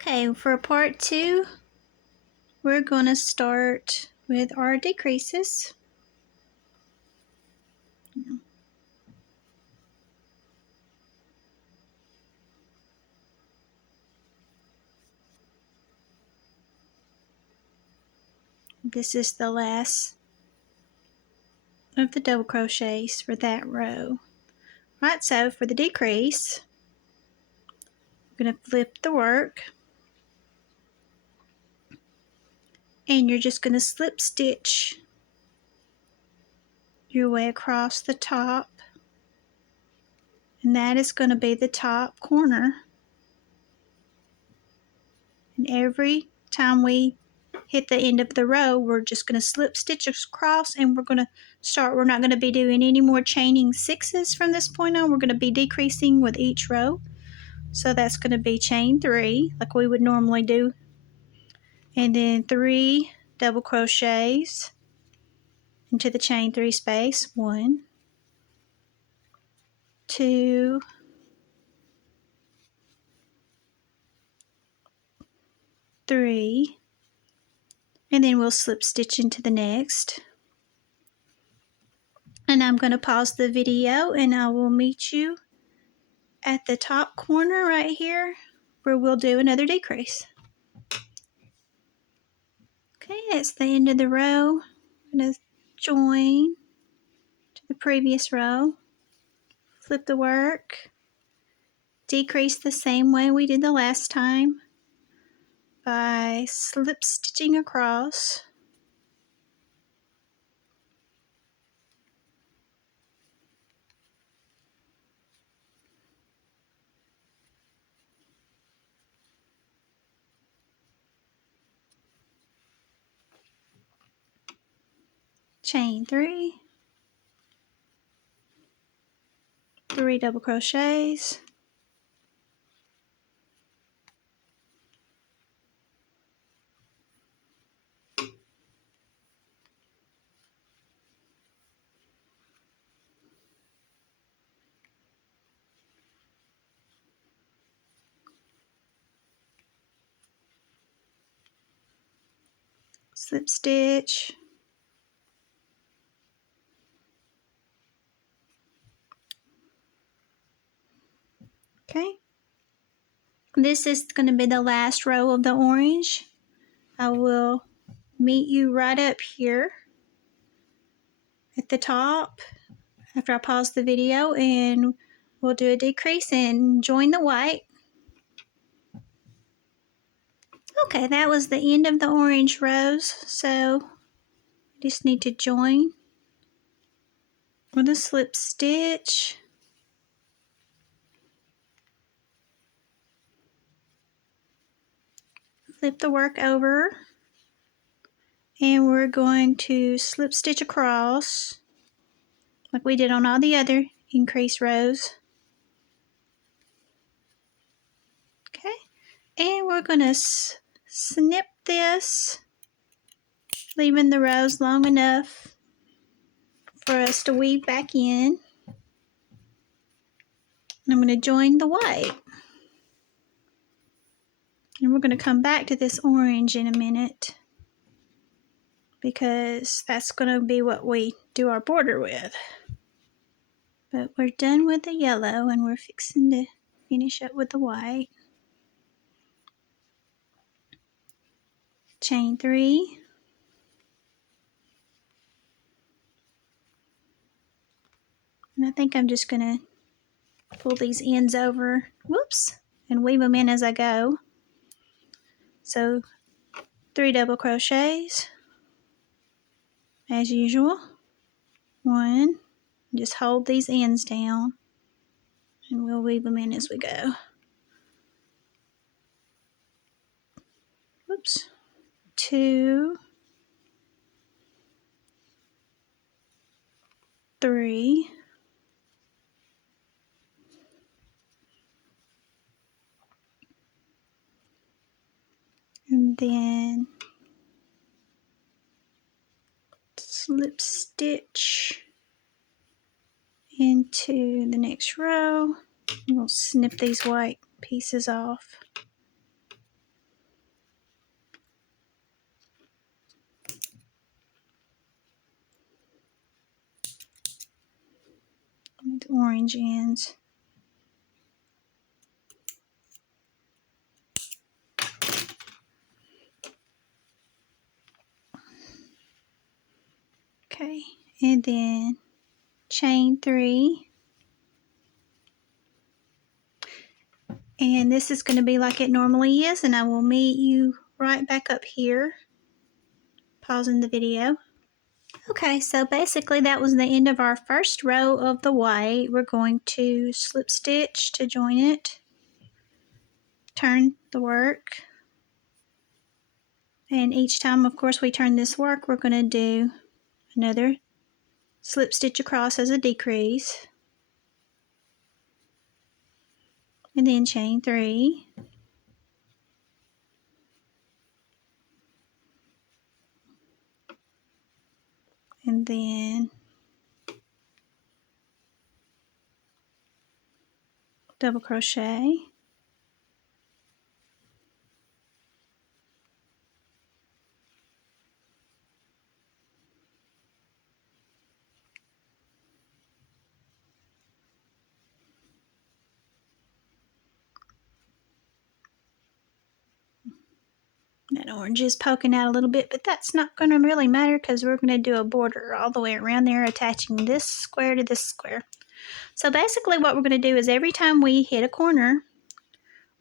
Okay, for part 2, we're going to start with our decreases. This is the last of the double crochets for that row. Right, so for the decrease, I'm going to flip the work, and you're just going to slip stitch your way across the top, and that is going to be the top corner. And every time we hit the end of the row, we're just going to slip stitch across, and we're not going to be doing any more chaining sixes from this point on. We're going to be decreasing with each row. So that's going to be chain 3 like we would normally do, and then 3 double crochets into the chain 3 space. 1, 2, 3, and then we'll slip stitch into the next. And I'm going to pause the video, and I will meet you at the top corner right here where we'll do another decrease. Okay, that's the end of the row. I'm going to join to the previous row, flip the work, decrease the same way we did the last time by slip stitching across. Chain 3, 3 double crochets, slip stitch, okay. This is going to be the last row of the orange. I will meet you right up here at the top after I pause the video, and we'll do a decrease and join the white. Okay, that was the end of the orange rows, so just need to join with a slip stitch. Flip the work over, and we're going to slip stitch across like we did on all the other increase rows. Okay, and we're going to snip this, leaving the rows long enough for us to weave back in. And I'm going to join the white. And we're going to come back to this orange in a minute, because that's going to be what we do our border with. But we're done with the yellow, and we're fixing to finish up with the white. Chain 3. And I think I'm just going to pull these ends over, whoops, and weave them in as I go. So 3 double crochets as usual. 1, just hold these ends down, and we'll weave them in as we go. Whoops. 2, 3, and then slip stitch into the next row. We'll snip these white pieces off. fringe ends. Okay, and then chain 3. And this is going to be like it normally is, and I will meet you right back up here. Pausing the video. Okay, so basically that was the end of our first row of the white. We're going to slip stitch to join it, turn the work, and each time, of course, we turn this work, we're going to do another slip stitch across as a decrease, and then chain 3, and then double crochet, that orange is poking out a little bit, but that's not going to really matter because we're going to do a border all the way around there, attaching this square to this square. So basically what we're going to do is every time we hit a corner,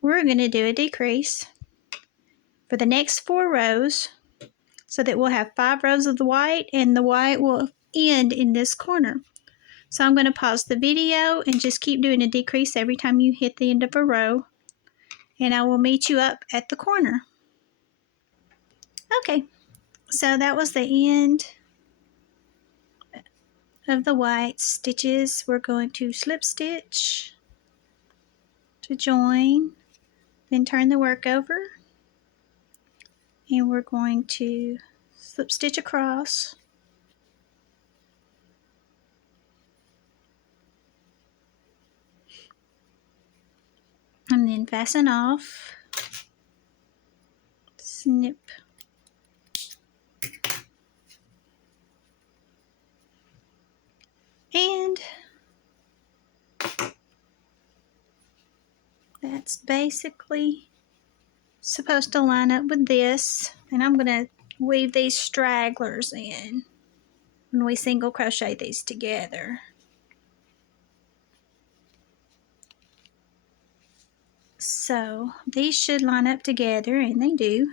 we're going to do a decrease for the next 4 rows, so that we'll have 5 rows of the white, and the white will end in this corner. So I'm going to pause the video and just keep doing a decrease every time you hit the end of a row, and I will meet you up at the corner. Okay, so that was the end of the white stitches. We're going to slip stitch to join, then turn the work over, and we're going to slip stitch across, and then fasten off, snip, and that's basically supposed to line up with this. And I'm going to weave these stragglers in when we single crochet these together. So these should line up together, and they do.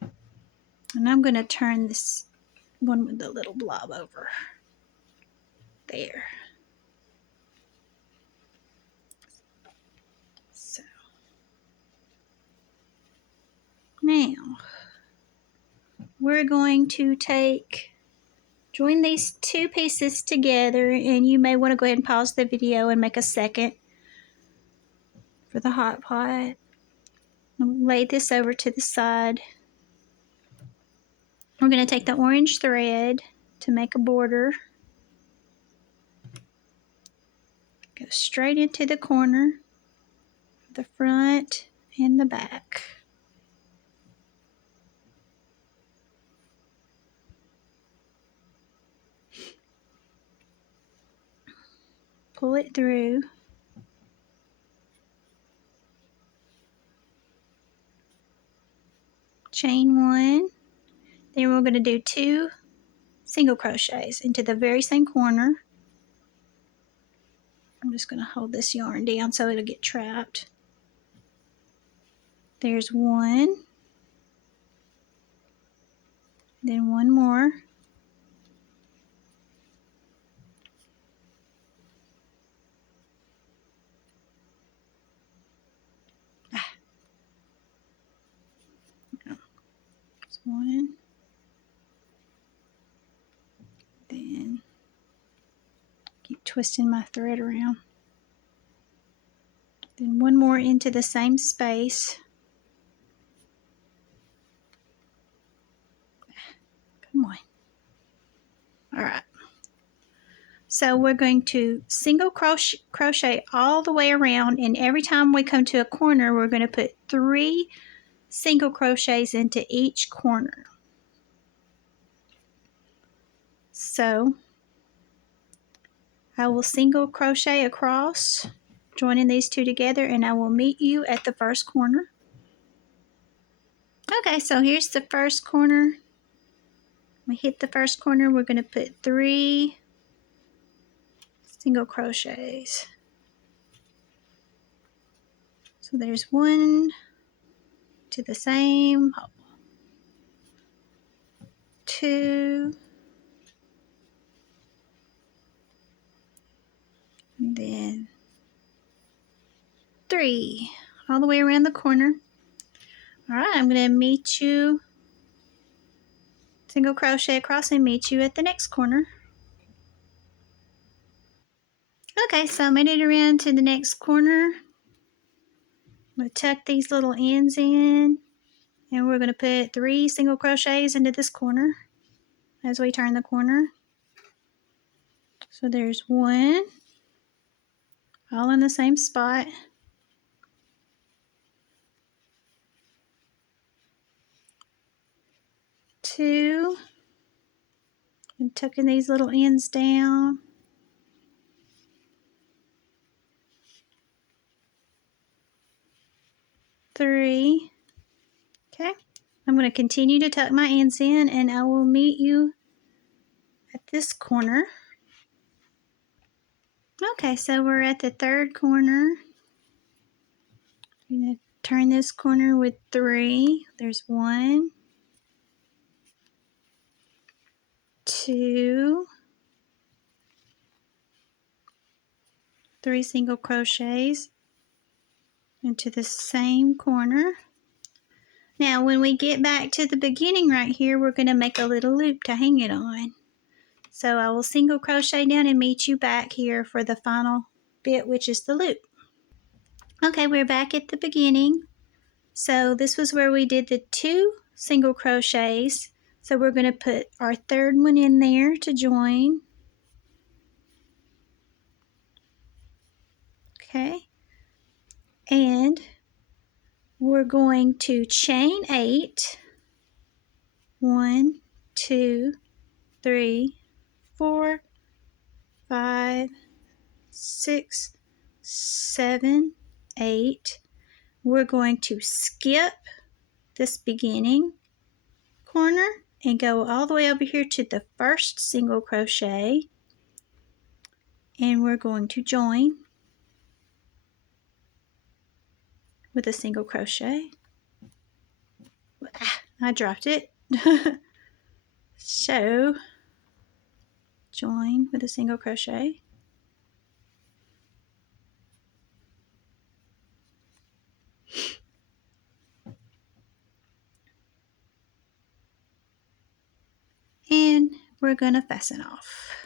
And I'm going to turn this one with the little blob over there. So now we're going to join these 2 pieces together, and you may want to go ahead and pause the video and make a second for the hot pot. I'll lay this over to the side. We're going to take the orange thread to make a border. Go straight into the corner, the front and the back. Pull it through. Chain 1. Then we're going to do 2 single crochets into the very same corner. I'm just going to hold this yarn down so it'll get trapped. There's 1. Then 1 more. There's 1. Then keep twisting my thread around. Then 1 more into the same space. Come on. All right. So we're going to single crochet all the way around, and every time we come to a corner, we're going to put 3 single crochets into each corner. So I will single crochet across, joining these two together, and I will meet you at the first corner. Okay, so here's the first corner. We hit the first corner, we're going to put 3 single crochets. So there's 1 to the same hole, 2, and then 3, all the way around the corner. All right, I'm going to meet you, single crochet across and meet you at the next corner. Okay, so I made it around to the next corner. I'm going to tuck these little ends in, and we're going to put 3 single crochets into this corner as we turn the corner. So there's 1, all in the same spot. 2, and tucking these little ends down. 3. Okay, I'm going to continue to tuck my ends in, and I will meet you at this corner. Okay, so we're at the third corner. I'm going to turn this corner with 3. There's 1, 2, 3 single crochets into the same corner. Now when we get back to the beginning right here, we're going to make a little loop to hang it on. So I will single crochet down and meet you back here for the final bit, which is the loop. Okay, we're back at the beginning. So this was where we did the 2 single crochets. So we're going to put our third one in there to join. Okay. And we're going to chain 8. 1, 2, 3, 4, 5, 6, 7, 8. We're going to skip this beginning corner and go all the way over here to the first single crochet, and we're going to join with a single crochet. I dropped it. So join with a single crochet, and we're going to fasten off.